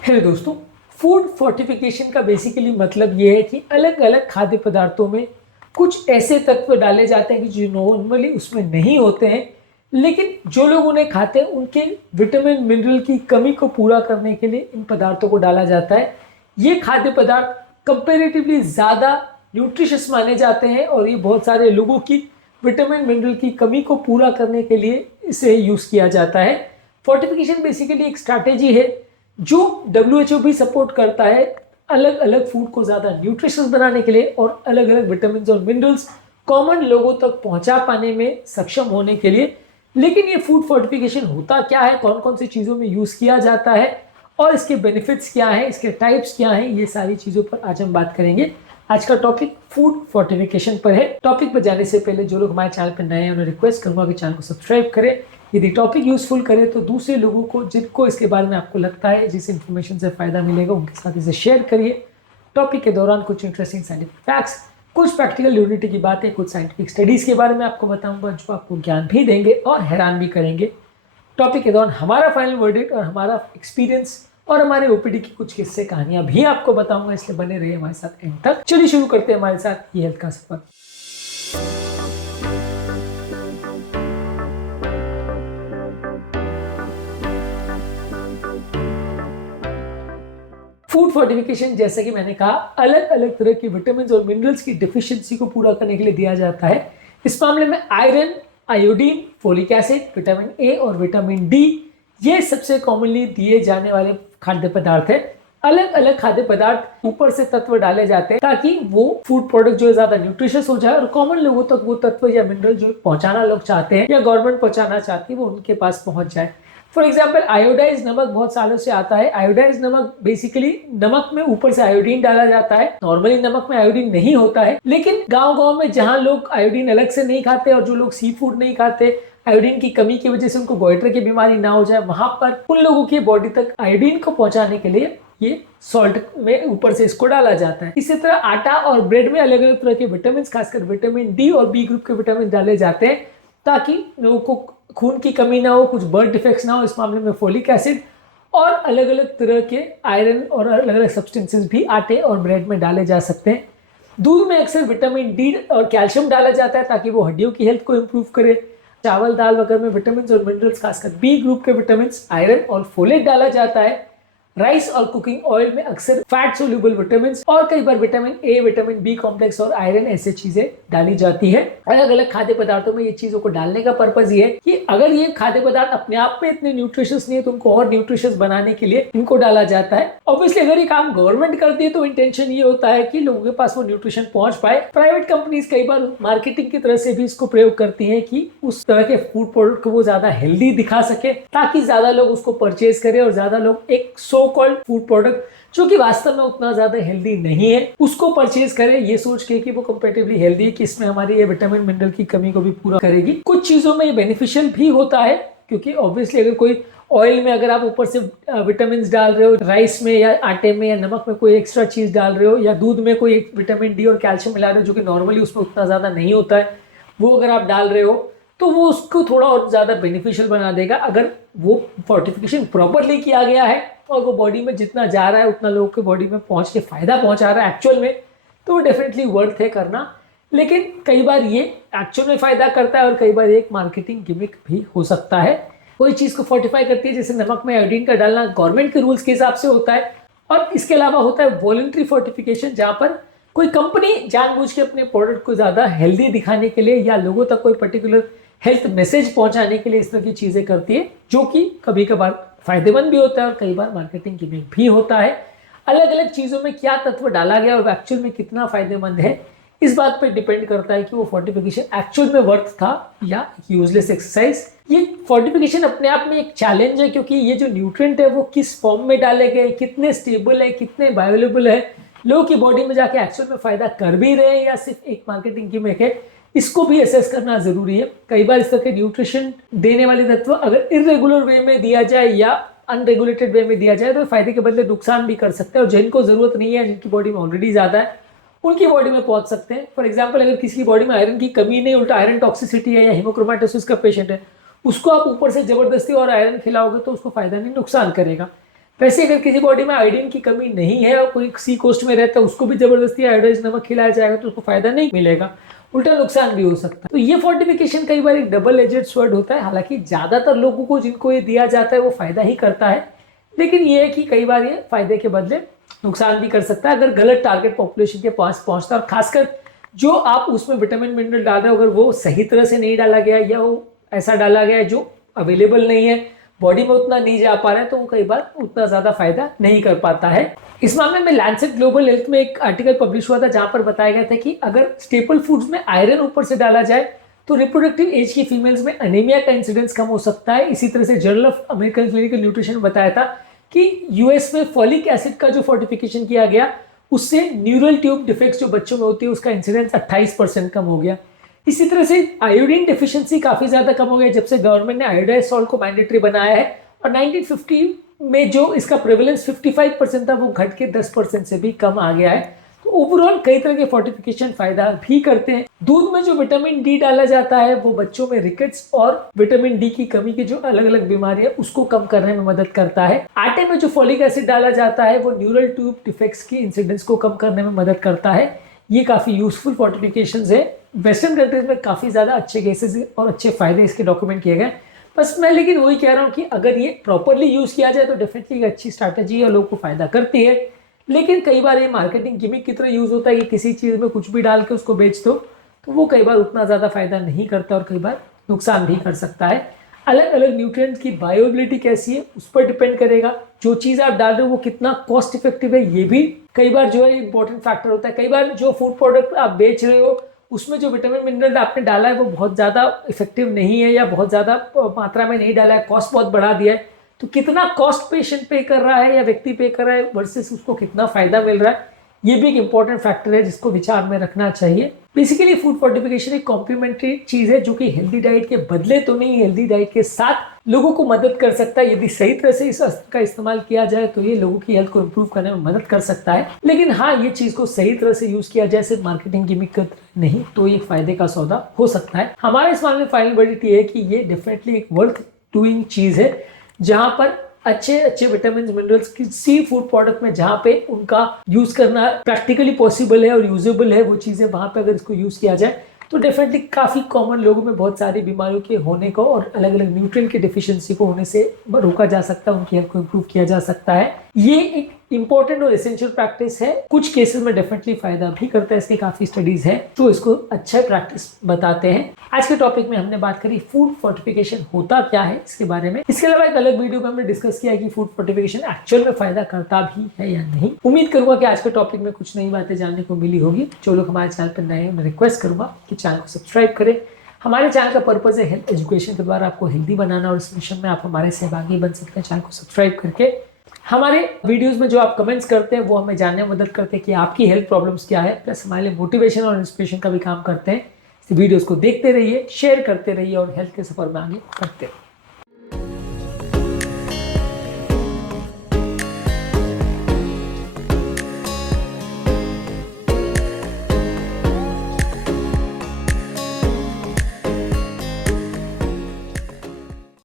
Hello दोस्तों, food fortification का basically मतलब ये है कि अलग अलग खाद्य पदार्थों में कुछ ऐसे तत्व डाले जाते हैं कि जो नॉर्मली उसमें नहीं होते हैं, लेकिन जो लोग उन्हें खाते हैं उनके विटामिन मिनरल की कमी को पूरा करने के लिए इन पदार्थों को डाला जाता है। ये खाद्य पदार्थ कंपेरेटिवली ज़्यादा न्यूट्रिशियस माने जाते हैं और ये बहुत सारे लोगों की विटामिन मिनरल की कमी को पूरा करने के लिए इसे यूज़ किया जाता है। फोर्टिफिकेशन बेसिकली एक स्ट्रैटेजी है जो WHO भी सपोर्ट करता है अलग अलग फूड को ज़्यादा न्यूट्रिशियस बनाने के लिए और अलग अलग विटामिन और मिनरल्स कॉमन लोगों तक पहुंचा पाने में सक्षम होने के लिए। लेकिन ये फूड फोर्टिफिकेशन होता क्या है, कौन कौन सी चीज़ों में यूज़ किया जाता है और इसके बेनिफिट्स क्या हैं, इसके टाइप्स क्या हैं, ये सारी चीज़ों पर आज हम बात करेंगे। आज का टॉपिक फूड फोर्टिफिकेशन पर है। टॉपिक पर जाने से पहले जो लोग हमारे चैनल पर नए हैं उन्हें रिक्वेस्ट करूंगा कि चैनल को सब्सक्राइब करें। यदि टॉपिक यूजफुल करे तो दूसरे लोगों को जिनको इसके बारे में आपको लगता है जिस इन्फॉर्मेशन से फायदा मिलेगा उनके साथ इसे शेयर करिए। टॉपिक के दौरान कुछ इंटरेस्टिंग साइंटिफिक फैक्ट्स, कुछ प्रैक्टिकल यूटिलिटी की बातें, कुछ साइंटिफिक स्टडीज के बारे में आपको बताऊंगा जो आपको ज्ञान भी देंगे और हैरान भी करेंगे। टॉपिक के दौरान हमारा फाइनल वर्डिक्ट और हमारा एक्सपीरियंस और हमारे ओपीडी की कुछ किस्से कहानियां भी आपको बताऊंगा, इसलिए बने रहिए हमारे साथ एंड तक। चलिए शुरू करते हैं हमारे साथ ये हेल्थ का सफर। फूड फोर्टिफिकेशन जैसे कि मैंने कहा अलग अलग तरह की विटामिन और मिनरल्स की डिफिशियंसी को पूरा करने के लिए दिया जाता है। इस मामले में iron, iodine, folic acid, vitamin A और विटामिन डी ये सबसे कॉमनली दिए जाने वाले खाद्य पदार्थ है। अलग अलग खाद्य पदार्थ ऊपर से तत्व डाले जाते हैं ताकि वो फूड प्रोडक्ट जो है ज्यादा न्यूट्रिशियस हो जाए और कॉमन लोगों तक वो तत्व या मिनरल जो पहुंचाना लोग चाहते हैं या गवर्नमेंट पहुंचाना चाहती है वो उनके पास पहुंच जाए। फॉर एग्जाम्पल आयोडाइज नमक बहुत सालों से आता है। आयोडाइज नमक बेसिकली नमक में ऊपर से आयोडीन डाला जाता है। नॉर्मली नमक में आयोडीन नहीं होता है, लेकिन गांव गांव में जहां लोग आयोडीन अलग से नहीं खाते और जो लोग सी फूड नहीं खाते, आयोडीन की कमी की वजह से उनको गोइटर की बीमारी ना हो जाए, वहां पर उन लोगों की बॉडी तक आयोडीन को पहुंचाने के लिए ये सॉल्ट में ऊपर से इसको डाला जाता है। इसी तरह आटा और ब्रेड में अलग अलग तरह के विटामिन, खासकर विटामिन डी और बी ग्रुप के विटामिन डाले जाते हैं ताकि लोगों को खून की कमी ना हो, कुछ बर्थ डिफेक्ट्स ना हो। इस मामले में फोलिक एसिड और अलग अलग तरह के आयरन और अलग अलग सब्सटेंसेस भी आटे और ब्रेड में डाले जा सकते हैं। दूध में अक्सर विटामिन डी और कैल्शियम डाला जाता है ताकि वो हड्डियों की हेल्थ को इम्प्रूव करे। चावल दाल वगैरह में विटामिन और मिनरल्स, खासकर बी ग्रुप के विटामिन, आयरन और फोलेट डाला जाता है। राइस और कुकिंग ऑयल में अक्सर फैट सोल्यूबल विटामिन और कई बार vitamin A, vitamin B complex और आयरन ऐसे चीजें डाली जाती है। अलग अलग खाद्य पदार्थों में ये चीजों को डालने का पर्पज ये है कि अगर ये खाद्य पदार्थ अपने आप में इतने न्यूट्रिशियस नहीं है तो उनको और न्यूट्रिशियस बनाने के लिए इनको डाला जाता है। ऑब्वियसली अगर ये काम गवर्नमेंट करती है तो इंटेंशन ये होता है कि लोगों के पास वो न्यूट्रिशन पहुंच पाए। प्राइवेट कंपनीज कई बार मार्केटिंग की तरह से भी इसको प्रयोग करती है कि उस तरह के फूड प्रोडक्ट को वो ज्यादा हेल्दी दिखा सके ताकि ज्यादा लोग उसको परचेज करें और ज्यादा लोग एक सो कॉल्ड फूड प्रोडक्ट जो कि वास्तव में उतना ज्यादा हेल्दी नहीं है उसको परचेज करें, ये सोच के कि वो कंपैरेटिवली हेल्दी है, कि इसमें हमारी ये विटामिन मिनरल की कमी को भी पूरा करेगी। कुछ चीजों में ये बेनिफिशियल भी होता है क्योंकि ऑब्वियसली अगर कोई ऑयल में अगर आप ऊपर से विटामिन डाल रहे हो, राइस में या आटे में या नमक में कोई एक्स्ट्रा चीज डाल रहे हो या दूध में कोई विटामिन डी और कैल्शियम मिला रहे हो जो कि नॉर्मली उसमें उतना ज्यादा नहीं होता है, वो अगर आप डाल रहे हो तो वो उसको थोड़ा और ज्यादा बेनिफिशियल बना देगा। अगर वो फोर्टिफिकेशन प्रॉपरली किया गया है और वो बॉडी में जितना जा रहा है उतना लोगों के बॉडी में पहुंच के फायदा पहुंचा रहा है एक्चुअल में, तो वो डेफिनेटली वर्थ है करना। लेकिन कई बार ये एक्चुअल में फायदा करता है और कई बार एक मार्केटिंग गिमिक भी हो सकता है। कोई चीज को फोर्टिफाई करती है, जैसे नमक में आयोडीन का डालना गवर्नमेंट के रूल्स के हिसाब से होता है। और इसके अलावा होता है वॉलंटरी फोर्टिफिकेशन, जहां पर कोई कंपनी जानबूझ के अपने प्रोडक्ट को ज्यादा हेल्दी दिखाने के लिए या लोगों तक कोई पर्टिकुलर हेल्थ मैसेज पहुंचाने के लिए इस तरह की चीजें करती है, जो कि कभी कभार फायदेमंद भी होता है और कई बार मार्केटिंग गिमिक भी होता है। अलग अलग चीजों में क्या तत्व डाला गया और एक्चुअल में कितना फायदेमंद है, इस बात पर डिपेंड करता है कि वो फोर्टिफिकेशन एक्चुअल में वर्थ था या यूजलेस एक्सरसाइज। ये फोर्टिफिकेशन अपने आप में एक चैलेंज है क्योंकि ये जो न्यूट्रिएंट है वो किस फॉर्म में डाले गए, कितने स्टेबल है, कितने बायोलेबल है, लोगों की बॉडी में जाके एक्चुअल में फायदा कर भी रहे हैं या सिर्फ एक मार्केटिंग गिमिक है, इसको भी असेस करना जरूरी है। कई बार इस तरह के न्यूट्रिशन देने वाले तत्व अगर इरेगुलर वे में दिया जाए या अनरेगुलेटेड वे में दिया जाए तो फायदे के बदले नुकसान भी कर सकते हैं और जिनको जरूरत नहीं है, जिनकी बॉडी में ऑलरेडी ज्यादा है, उनकी बॉडी में पहुंच सकते हैं। फॉर एग्जाम्पल अगर किसी की बॉडी में आयरन की कमी नहीं, उल्टा आयरन टॉक्सिसिटी है या हीमोक्रोमेटोसिस का पेशेंट है, उसको आप ऊपर से जबरदस्ती और आयरन खिलाओगे तो उसको फायदा नहीं नुकसान करेगा। वैसे अगर किसी बॉडी में आयोडीन की कमी नहीं है और कोई सी कोस्ट में रहता है उसको भी जबरदस्ती आयोडाइज नमक खिलाया जाएगा तो उसको फायदा नहीं मिलेगा, उल्टा नुकसान भी हो सकता है। तो ये फोर्टिफिकेशन कई बार एक डबल एजेड स्वॉर्ड होता है। हालांकि ज्यादातर लोगों को जिनको ये दिया जाता है वो फायदा ही करता है, लेकिन ये है कि कई बार ये फायदे के बदले नुकसान भी कर सकता है अगर गलत टारगेट पॉपुलेशन के पास पहुंचता है। और खासकर जो आप उसमें विटामिन मिनरल डाल रहे हो अगर वो सही तरह से नहीं डाला गया या वो ऐसा डाला गया है जो अवेलेबल नहीं है, बॉडी में उतना नहीं जा पा रहा है, तो वो कई बार उतना ज्यादा फायदा नहीं कर पाता है। इस मामले में लैंसेट ग्लोबल हेल्थ में एक आर्टिकल पब्लिश हुआ था जहां पर बताया गया था कि अगर स्टेपल फूड्स में आयरन ऊपर से डाला जाए तो रिप्रोडक्टिव एज की फीमेल्स में एनीमिया का इंसिडेंस कम हो सकता है। इसी तरह से journal of American clinical nutrition ने बताया था कि यूएस में फॉलिक एसिड का जो फोर्टिफिकेशन किया गया उससे न्यूरल ट्यूब डिफेक्ट्स जो बच्चों में होती है उसका इंसिडेंस 28% कम हो गया। इसी तरह से आयोडीन डेफिशिएंसी काफी ज्यादा कम हो गया जब से गवर्नमेंट ने आयोडाइज सॉल्ट को मैंडेटरी बनाया है। और 1950 में जो इसका प्रेवलेंस 55% था वो घट के 10% से भी कम आ गया है। तो ओवरऑल कई तरह के फोर्टिफिकेशन फायदा भी करते हैं। दूध में जो विटामिन डी डाला जाता है वो बच्चों में रिकेट्स और विटामिन डी की कमी की जो अलग अलग बीमारी है उसको कम करने में मदद करता है। आटे में जो फोलिक एसिड डाला जाता है वो न्यूरल ट्यूब डिफेक्ट्स की इंसिडेंस को कम करने में मदद करता है। ये काफी यूजफुल फोर्टिफिकेशन है। वेस्टर्न कंट्रीज में काफी ज्यादा अच्छे केसेस और अच्छे फायदे इसके डॉक्यूमेंट किए गए। बस मैं लेकिन वही कह रहा हूँ कि अगर ये प्रॉपरली यूज किया जाए तो डेफिनेटली एक अच्छी स्ट्रैटेजी है, लोगों को फायदा करती है। लेकिन कई बार ये मार्केटिंग गिमिक की तरह यूज होता है कि किसी चीज में कुछ भी डाल के उसको बेच दो, तो वो कई बार उतना ज्यादा फायदा नहीं करता और कई बार नुकसान भी कर सकता है। अलग अलग न्यूट्रिएंट्स की बायोबिलिटी कैसी है उस पर डिपेंड करेगा। जो चीज आप डाल रहे हो वो कितना कॉस्ट इफेक्टिव है ये भी कई बार जो है इंपॉर्टेंट फैक्टर होता है। कई बार जो फूड प्रोडक्ट आप बेच रहे हो उसमें जो विटामिन मिनरल आपने डाला है वो बहुत ज़्यादा इफेक्टिव नहीं है या बहुत ज़्यादा मात्रा में नहीं डाला है, कॉस्ट बहुत बढ़ा दिया है। तो कितना कॉस्ट पेशेंट पे कर रहा है या व्यक्ति पे कर रहा है वर्सेस उसको कितना फायदा मिल रहा है, ये भी एक इंपॉर्टेंट फैक्टर है जिसको विचार में रखना चाहिए। बेसिकली फूड फोर्टिफिकेशन एक कॉम्प्लीमेंट्री चीज है जो कि हेल्दी डाइट के बदले तो नहीं, हेल्दी डाइट के साथ लोगों को मदद कर सकता है। यदि सही तरह से इस अस्त्र का इस्तेमाल किया जाए तो ये लोगों की हेल्थ को इंप्रूव करने में मदद कर सकता है। लेकिन हाँ, ये चीज को सही तरह से यूज किया जाए, सिर्फ मार्केटिंग गिमिक नहीं, तो ये फायदे का सौदा हो सकता है। हमारा इस मामले में फाइनल वर्डिक्ट ये है कि ये डेफिनेटली एक वर्थ डूइंग चीज है जहां पर अच्छे विटामिन मिनरल्स किसी फूड प्रोडक्ट में जहां पे उनका यूज करना प्रैक्टिकली पॉसिबल है और यूजेबल है वो चीजें वहां पे अगर इसको यूज किया जाए तो डेफिनेटली काफी कॉमन लोगों में बहुत सारी बीमारियों के होने को और अलग अलग न्यूट्रिएंट की डिफिशियंसी को होने से रोका जा सकता है, उनकी हेल्थ को इंप्रूव किया जा सकता है। ये एक इंपॉर्टेंट और एसेंशियल प्रैक्टिस है। कुछ केसेस में डेफिनेटली फायदा भी करता है, इसकी काफी स्टडीज है जो इसको अच्छा प्रैक्टिस बताते हैं। आज के टॉपिक में हमने बात करी फूड फोर्टिफिकेशन होता क्या है इसके बारे में। इसके अलावा एक अलग वीडियो में हमने डिस्कस किया कि फूड फोर्टिफिकेशन एक्चुअल में फायदा करता भी है या नहीं। उम्मीद करूंगा कि आज के टॉपिक में कुछ नई बातें जानने को मिली होगी। जो लोग हमारे चैनल पर नए हैं मैं रिक्वेस्ट करूंगा कि चैनल को सब्सक्राइब करें। हमारे चैनल का पर्पज है हेल्थ एजुकेशन के द्वारा आपको हेल्दी बनाना और इस मिशन में आप हमारे सहभागी बन सकते हैं। चैनल को सब्सक्राइब करके हमारे वीडियोस में जो आप कमेंट्स करते हैं वो हमें जानने में मदद करते हैं कि आपकी हेल्थ प्रॉब्लम्स क्या है, प्लस हमारे लिए मोटिवेशन और इंस्पिरेशन का भी काम करते हैं। इस वीडियोस को देखते रहिए, शेयर करते रहिए और हेल्थ के सफर में आगे बढ़ते रहिए।